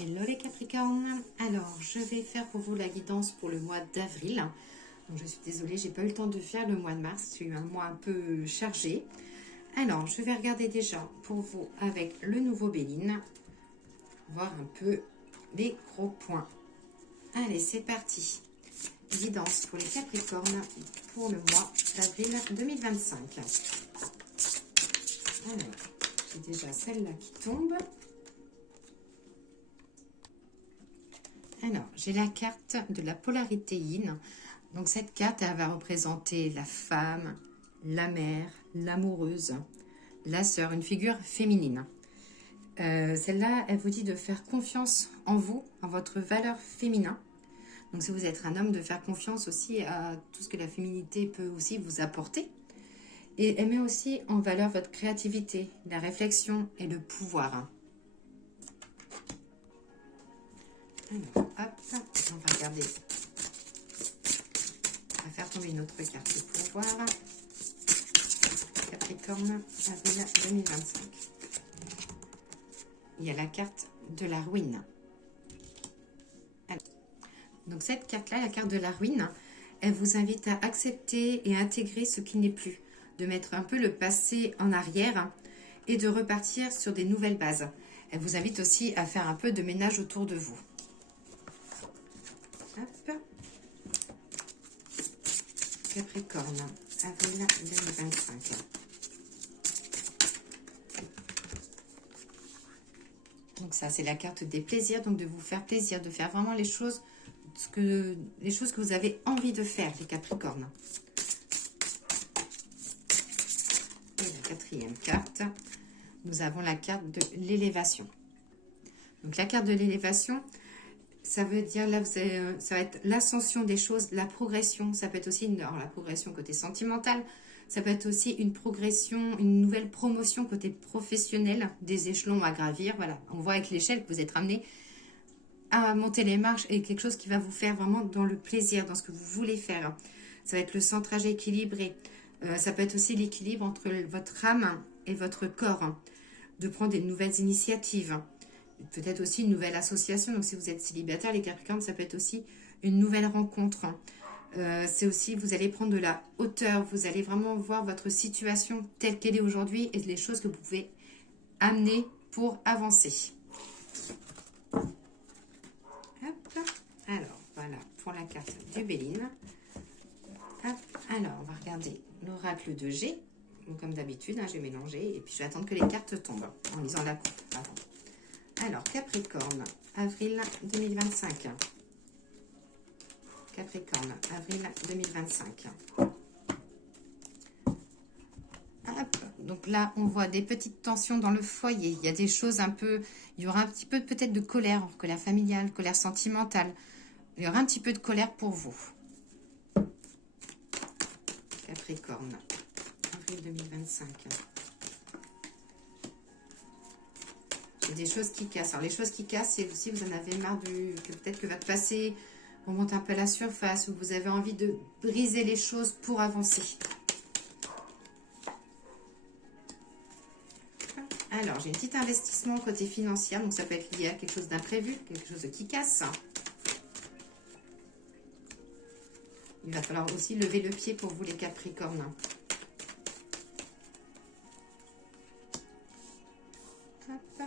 Hello les Capricornes, alors je vais faire pour vous la guidance pour le mois d'avril. Donc je suis désolée, j'ai pas eu le temps de faire le mois de mars, j'ai eu un mois un peu chargé. Alors je vais regarder déjà pour vous avec le nouveau Béline, voir un peu les gros points. Allez, c'est parti. Guidance pour les Capricornes pour le mois d'avril 2025. Alors, j'ai déjà celle-là qui tombe. Alors, j'ai la carte de la polarité yin. Donc, cette carte, elle va représenter la femme, la mère, l'amoureuse, la sœur, une figure féminine. Celle-là, elle vous dit de faire confiance en vous, en votre valeur féminin. Donc, si vous êtes un homme, de faire confiance aussi à tout ce que la féminité peut aussi vous apporter. Et elle met aussi en valeur votre créativité, la réflexion et le pouvoir. Alors, hop, on va regarder. On va faire tomber une autre carte pour voir. Capricorne, avril 2025. Il y a la carte de la ruine. Alors, donc cette carte-là, la carte de la ruine, elle vous invite à accepter et intégrer ce qui n'est plus. De mettre un peu le passé en arrière et de repartir sur des nouvelles bases. Elle vous invite aussi à faire un peu de ménage autour de vous. Hop. Capricorne, avril 2025. Donc ça, c'est la carte des plaisirs, donc de vous faire plaisir, de faire vraiment les choses que vous avez envie de faire, les Capricornes. Et la quatrième carte, nous avons la carte de l'élévation. Donc la carte de l'élévation, ça veut dire, là, ça va être l'ascension des choses, la progression. Ça peut être aussi la progression côté sentimental. Ça peut être aussi une progression, une nouvelle promotion côté professionnel, des échelons à gravir. Voilà, on voit avec l'échelle que vous êtes amené à monter les marches et quelque chose qui va vous faire vraiment dans le plaisir, dans ce que vous voulez faire. Ça va être le centrage équilibré. Ça peut être aussi l'équilibre entre votre âme et votre corps. De prendre des nouvelles initiatives. Peut-être aussi une nouvelle association. Donc si vous êtes célibataire, les Capricornes, ça peut être aussi une nouvelle rencontre. C'est aussi, vous allez prendre de la hauteur. Vous allez vraiment voir votre situation telle qu'elle est aujourd'hui et les choses que vous pouvez amener pour avancer. Hop. Alors, voilà pour la carte du Béline. Hop. Alors, on va regarder l'oracle de G. Donc, comme d'habitude, j'ai mélangé et puis je vais attendre que les cartes tombent en lisant la coupe avant. Alors, Capricorne, avril 2025. Capricorne, avril 2025. Hop. Donc là, on voit des petites tensions dans le foyer. Il y a des choses un peu... Il y aura un petit peu peut-être de colère familiale, colère sentimentale. Il y aura un petit peu de colère pour vous. Capricorne, avril 2025. J'ai des choses qui cassent. Alors, les choses qui cassent, c'est aussi vous en avez marre que peut-être que votre passé remonte un peu à la surface ou vous avez envie de briser les choses pour avancer. Alors, j'ai un petit investissement côté financier, donc ça peut être lié à quelque chose d'imprévu, quelque chose qui casse. Il va falloir aussi lever le pied pour vous les Capricornes. Hop.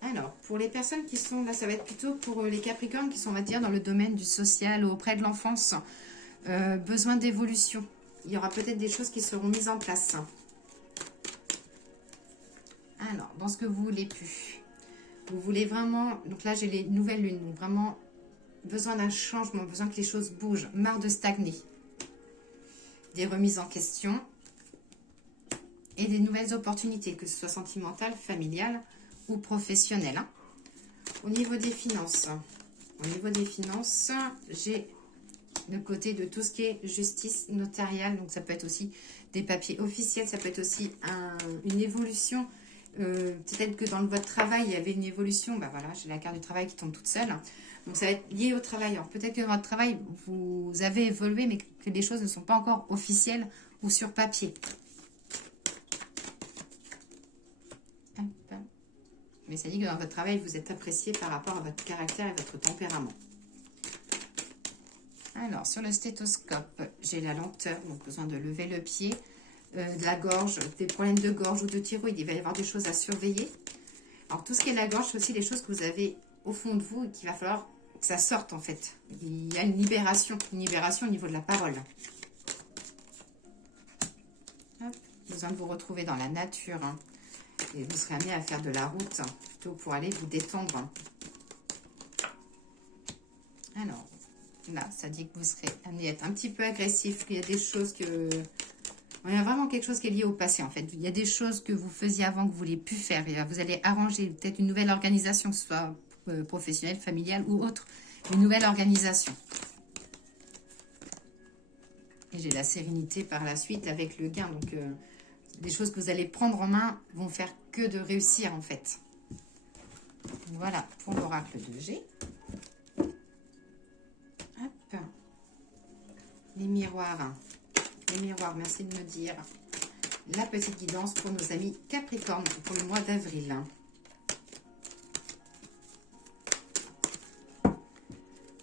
Alors, pour les personnes qui sont, là ça va être plutôt pour les Capricornes qui sont, on va dire, dans le domaine du social ou auprès de l'enfance. Besoin d'évolution. Il y aura peut-être des choses qui seront mises en place. Alors, dans ce que vous voulez plus. Vous voulez vraiment, donc là j'ai les nouvelles lunes, donc vraiment besoin d'un changement, besoin que les choses bougent, marre de stagner. Des remises en question et des nouvelles opportunités, que ce soit sentimentales, familiales ou professionnelles. Au niveau des finances, j'ai le côté de tout ce qui est justice notariale, donc ça peut être aussi des papiers officiels, ça peut être aussi une évolution. Peut-être que dans votre travail, il y avait une évolution. Ben voilà, j'ai la carte du travail qui tombe toute seule. Donc, ça va être lié au travail. Alors, peut-être que dans votre travail, vous avez évolué, mais que les choses ne sont pas encore officielles ou sur papier. Hop. Mais ça dit que dans votre travail, vous êtes apprécié par rapport à votre caractère et votre tempérament. Alors, sur le stéthoscope, j'ai la lenteur, donc besoin de lever le pied, de la gorge, des problèmes de gorge ou de thyroïde. Il va y avoir des choses à surveiller. Alors, tout ce qui est la gorge, c'est aussi les choses que vous avez au fond de vous et qu'il va falloir que ça sorte, en fait. Il y a une libération au niveau de la parole. Hop, besoin de vous retrouver dans la nature. Hein. Et vous serez amené à faire de la route, hein, plutôt pour aller vous détendre. Hein. Alors, là, ça dit que vous serez amené à être un petit peu agressif. Il y a des choses que... Il y a vraiment quelque chose qui est lié au passé, en fait. Il y a des choses que vous faisiez avant que vous ne vouliez plus faire. Et vous allez arranger peut-être une nouvelle organisation, que ce soit professionnelle, familiale ou autre. Une nouvelle organisation. Et j'ai la sérénité par la suite avec le gain. Donc, des choses que vous allez prendre en main vont faire que de réussir, en fait. Voilà pour l'oracle de G. Hop. Les miroirs. Les miroirs, merci de me dire. La petite guidance pour nos amis Capricorne pour le mois d'avril.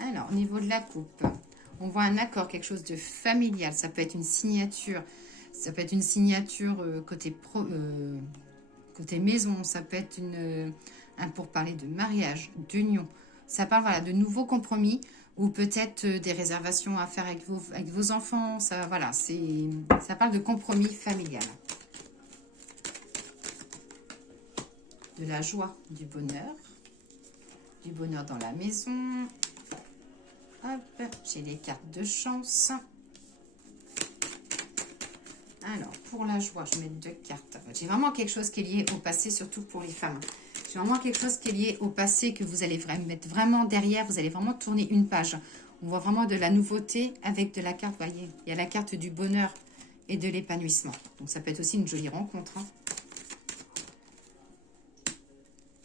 Alors, au niveau de la coupe, on voit un accord, quelque chose de familial. Ça peut être une signature. Ça peut être une signature côté maison. Ça peut être un pourparler de mariage, d'union. Ça parle voilà, de nouveaux compromis ou peut-être des réservations à faire avec vos enfants. Ça, voilà, ça parle de compromis familial. De la joie, du bonheur dans la maison. Hop, j'ai les cartes de chance. Alors, pour la joie, je vais mettre 2 cartes. J'ai vraiment quelque chose qui est lié au passé, surtout pour les femmes. J'ai vraiment quelque chose qui est lié au passé que vous allez mettre vraiment derrière. Vous allez vraiment tourner une page. On voit vraiment de la nouveauté avec de la carte. Vous voyez, il y a la carte du bonheur et de l'épanouissement. Donc, ça peut être aussi une jolie rencontre. Hein.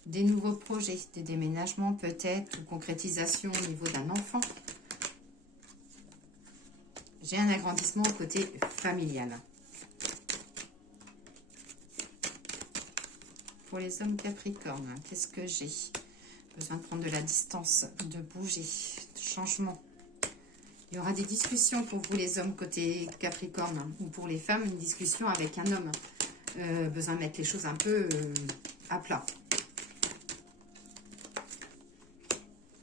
Des nouveaux projets, des déménagements peut-être, ou concrétisation au niveau d'un enfant. J'ai un agrandissement au côté familial. Pour les hommes Capricorne, qu'est-ce que j'ai? Besoin de prendre de la distance, de bouger, de changement. Il y aura des discussions pour vous les hommes côté Capricorne, ou pour les femmes, une discussion avec un homme. Besoin de mettre les choses un peu à plat.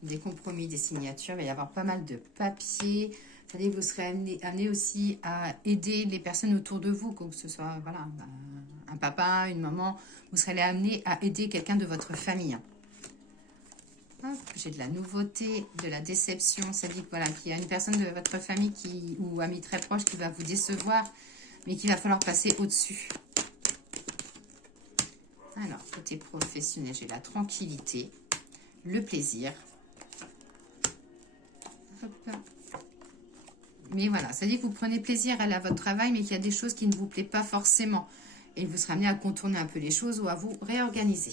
Des compromis, des signatures, il va y avoir pas mal de papiers. C'est-à-dire que vous serez amené aussi à aider les personnes autour de vous, que ce soit voilà, un papa, une maman. Vous serez amené à aider quelqu'un de votre famille. J'ai de la nouveauté, de la déception. Ça dit voilà, qu'il y a une personne de votre famille ou ami très proche qui va vous décevoir, mais qu'il va falloir passer au-dessus. Alors, côté professionnel, j'ai la tranquillité, le plaisir. Hop. Mais voilà, ça dit que vous prenez plaisir à votre travail, mais qu'il y a des choses qui ne vous plaisent pas forcément. Et vous serez amené à contourner un peu les choses ou à vous réorganiser.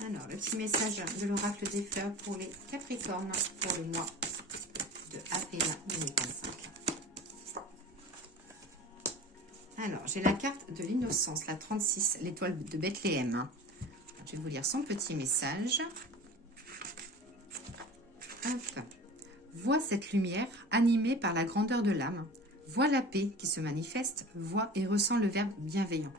Alors, le petit message de l'oracle des fleurs pour les Capricornes pour le mois de avril 2025. Alors, j'ai la carte de l'innocence, la 36, l'étoile de Bethléem. Je vais vous lire son petit message. Hop. Vois cette lumière animée par la grandeur de l'âme. Vois la paix qui se manifeste, vois et ressens le verbe bienveillant.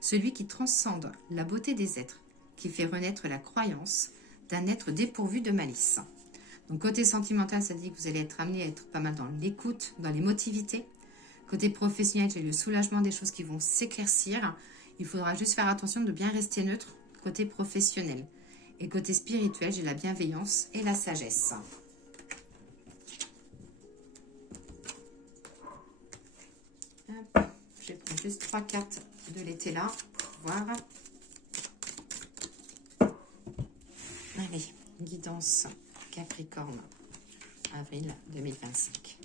Celui qui transcende la beauté des êtres, qui fait renaître la croyance d'un être dépourvu de malice. Donc, côté sentimental, ça dit que vous allez être amené à être pas mal dans l'écoute, dans l'émotivité. Côté professionnel, j'ai le soulagement des choses qui vont s'éclaircir. Il faudra juste faire attention de bien rester neutre côté professionnel. Et côté spirituel, j'ai la bienveillance et la sagesse. Hop. Je vais prendre juste 3 cartes de l'été là pour voir. Allez, guidance Capricorne, avril 2025.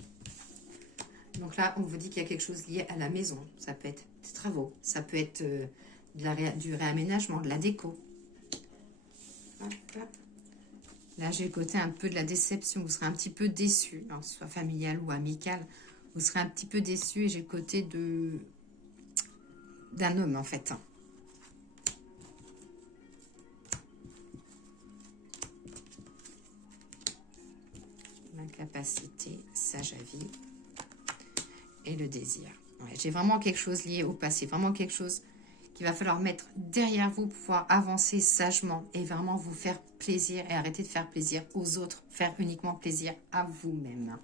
Donc là, on vous dit qu'il y a quelque chose lié à la maison. Ça peut être des travaux, ça peut être du réaménagement, de la déco. Hop, hop. Là, j'ai le côté un peu de la déception. Vous serez un petit peu déçu, hein, soit familial ou amical. Vous serez un petit peu déçu et j'ai le côté d'un homme, en fait. L'incapacité, sage avis et le désir. Ouais, j'ai vraiment quelque chose lié au passé, vraiment quelque chose qu'il va falloir mettre derrière vous pour pouvoir avancer sagement et vraiment vous faire plaisir et arrêter de faire plaisir aux autres, faire uniquement plaisir à vous-même.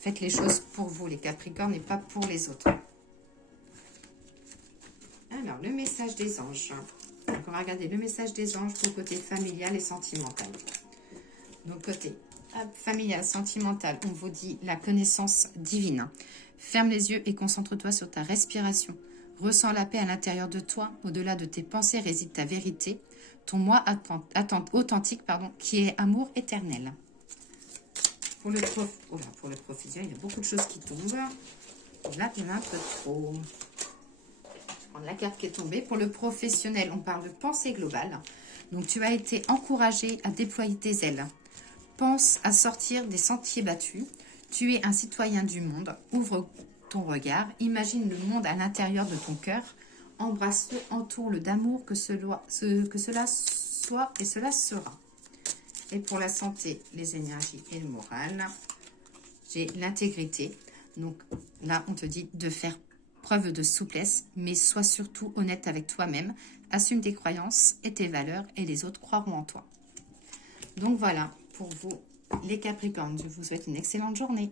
Faites les choses pour vous, les Capricornes, et pas pour les autres. Alors, le message des anges. Donc, on va regarder le message des anges pour le côté familial et sentimental. Donc, côté familial, sentimental, on vous dit la connaissance divine. Ferme les yeux et concentre-toi sur ta respiration. Ressens la paix à l'intérieur de toi. Au-delà de tes pensées réside ta vérité. Ton moi authentique, qui est amour éternel. Pour le professionnel, il y a beaucoup de choses qui tombent. Là, il y en a un peu trop. La carte qui est tombée. Pour le professionnel, on parle de pensée globale. Donc, tu as été encouragé à déployer tes ailes. Pense à sortir des sentiers battus. Tu es un citoyen du monde. Ouvre ton regard. Imagine le monde à l'intérieur de ton cœur. Embrasse-le, entoure-le d'amour, que cela soit et cela sera. Et pour la santé, les énergies et le moral, j'ai l'intégrité. Donc là, on te dit de faire preuve de souplesse, mais sois surtout honnête avec toi-même. Assume tes croyances et tes valeurs et les autres croiront en toi. Donc voilà, pour vous, les Capricornes, je vous souhaite une excellente journée.